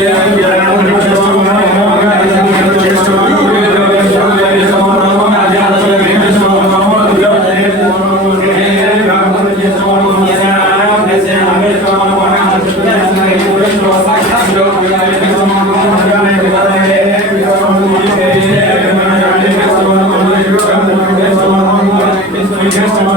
Yeah.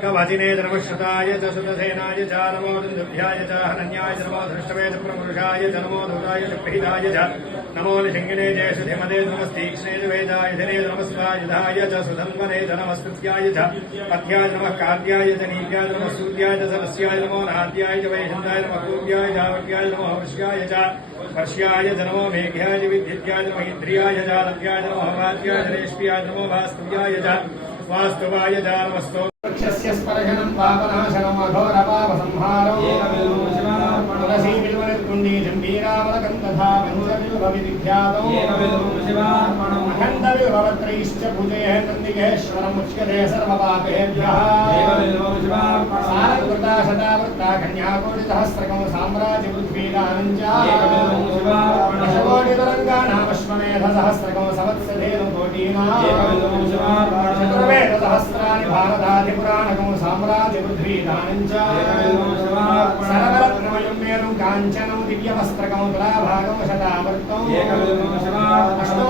कवचिने च च सुतधेनाय च नमो दुन्दुभ्याय च हनन्याय च नमो धृष्टवे च प्रपुरुषाय च नमो धूताय च प्रहिताय च नमो निषङ्गिने सुधिमते च नमस्तीक्ष्णे वेदाय धने नमस्वायुधाय च सुधन्वने च नमस्कृत्याय च पथ्याय नमः कार्याय च नीत्याय नमः सूर्याय च सरस्याय नमो नाद्याय च वैशन्ताय नमः पूर्व्याय च नमो हर्ष्याय च वर्ष्याय च नमो मेघ्याय विद्युत्याय नमः इन्द्रियाय च लभ्याय च नमः वाद्याय च వాస్తవాయ జానమస్తో వృక్షస్య స్పర్శనం పాపనాశనం అఘోరపాప సంహారం తులసీ విలువనిర్గుండీజం వీరావలకం తథా వినుర విలువ విధిఖ్యాతం అఖండ విలువత్రైశ్చ భుజేహేంద్రిగేశ్వరం ఉచ్యతే సర్వపాపేభ్యః సహస్రకం సామ్రాజ్య సహస్రాన్ని భారతాధిపురాణకం సామ్రాజ్యపృథ్వీదానం సరవరత్నమయం మేరు కాంచనం దివ్యవస్త్రకం తులాభాగం శతామృతం. అష్టో